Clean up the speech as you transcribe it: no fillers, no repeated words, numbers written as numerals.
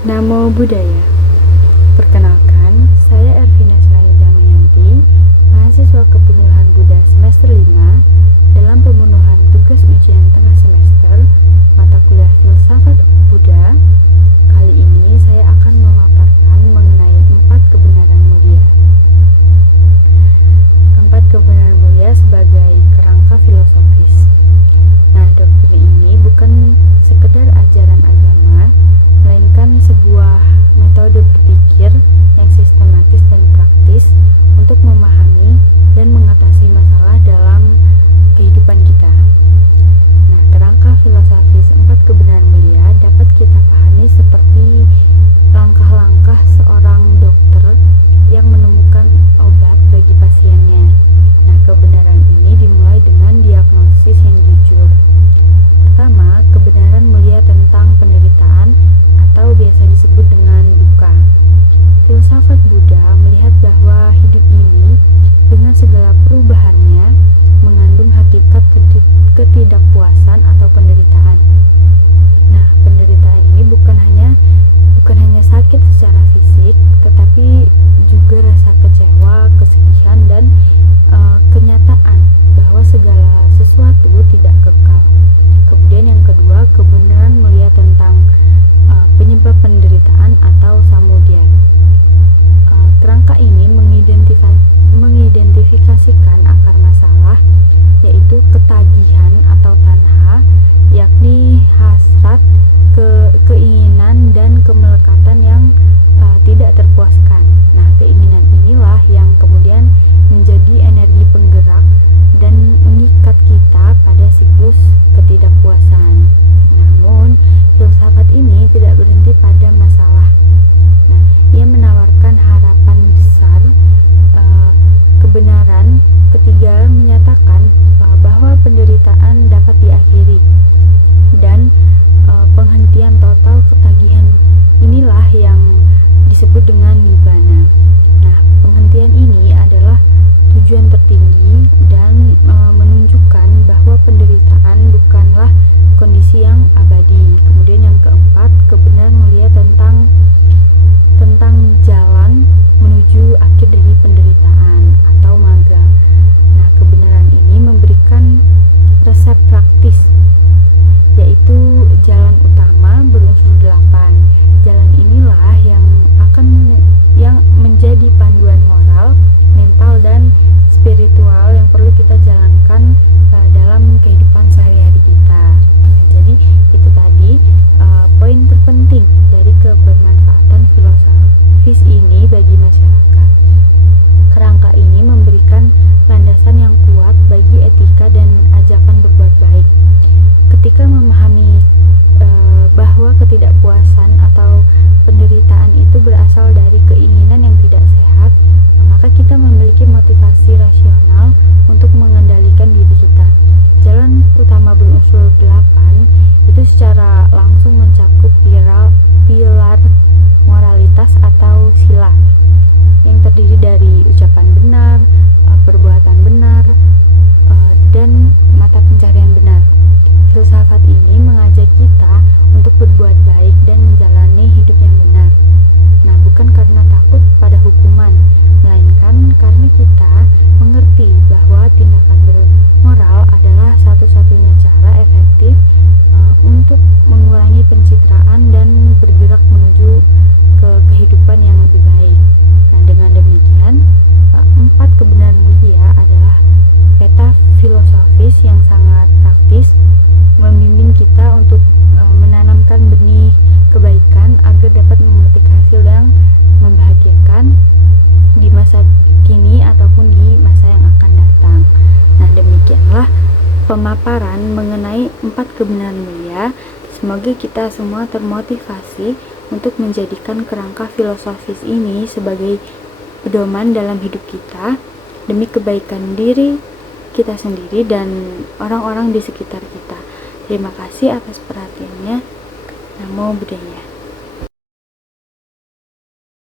Namo Buddhaya. Perkenalkan, saya Ervina Selani Damayanti, mahasiswa Kepenuhan Buddha semester 5 dalam pemenuhan tugas ujian tengah semester mata kuliah Filsafat Buddha. Kali ini saya akan memaparkan mengenai 4 kebenaran mulia. 4 kebenaran mulia sebagai kerangka filosofis. Nah, doktrin ini bukan sekedar ajaran agama, melainkan sebuah metode berpikir yang sistematis dan praktis untuk memahami dan mengatasi masalah dalam kehidupan kita. Nah, kerangka filosofis 4 kebenaran mulia dapat kita pahami seperti langkah-langkah seorang dokter yang menemukan obat bagi pasiennya. Nah, kebenaran ini dimulai dengan diagnosis yang jujur. Pertama, kebenaran mulia tentang penderitaan atau biasa disebut dengan dukkha. Filsafat Buddha melihat bahwa hidup ini dengan segala perubahannya mengandung hakikat ketidakpuasan atau penderitaan. Nah, penderitaan ini bukan hanya sakit secara fisik, tetapi juga rasa kecewa, kesedihan, dan kenyataan bahwa segala sesuatu tidak kekal. Kemudian yang kedua, kebenaran mulia tentang penyebab penderitaan atau samudya. Kerangka ini mengidentifikasikan akar masalah, yaitu ketagihan atau tanha, yakni hasrat, keinginan dan kemelekatan yang tidak terpuaskan. Nah, keinginan inilah yang kemudian menjadi energi penggerak dan mengikat kita pada siklus ketidakpuasan. Namun, filsafat ini tidak berhenti pada masalah. Nah, ia menawarkan harapan besar. Kebenaran ketiga menyatakan bahwa penderitaan dapat diakhiri dan penghentian total ketagihan inilah yang disebut dengan nibbana. Nah, penghentian ini adalah tujuan tertinggi dan menunjukkan bahwa penderitaan bukanlah kondisi yang abadi. Kemudian yang keempat, kebenaran mulia tentang jalan menuju akhir dari penderitaan atau magga. Nah, kebenaran ini memberikan resep praktis, yaitu jalan utama berunsur 8. Jalan inilah yang menjadi panduan moral, mental, dan spiritual yang perlu kita jalankan dalam kehidupan sehari-hari kita. Nah, jadi itu tadi poin terpenting dari kebermanfaatan filosofis ini bagi masyarakat. Kerangka ini memberikan landasan yang kuat bagi etika dan ajakan berbuat baik. Ketika memahami bahwa ketidakpuasan atau penderitaan itu berasal dari keinginan yang tidak sehat, maka kita memiliki motivasi rasional untuk mengendalikan diri kita. Jalan utama berunsur 8 itu secara langsung mencakup pilar moralitas atau sila yang terdiri dari ucapan benar, perbuatan benar, dan mata pencaharian benar. Filsafat ini mengajak kita untuk berbuat baik dan menjalani hidup yang benar. Nah, bukan karena takut pada hukuman, melainkan karena kita mengerti bahwa tindakan bermoral adalah satu-satunya cara efektif untuk mengurangi pencitraan dan bergerak menuju ke kehidupan yang lebih baik. Nah, dengan demikian, 4 kebenaran mulia adalah peta filosofis yang sangat praktis, membimbing kita untuk menanamkan benih kebaikan agar dapat memetik hasil yang membahagiakan di masa kini ataupun di masa yang akan datang. Nah, demikianlah pemaparan mengenai 4 kebenaran mulia. Semoga kita semua termotivasi untuk menjadikan kerangka filosofis ini sebagai pedoman dalam hidup kita demi kebaikan diri kita sendiri dan orang-orang di sekitar kita. Terima kasih atas perhatiannya. Namo Buddhaya.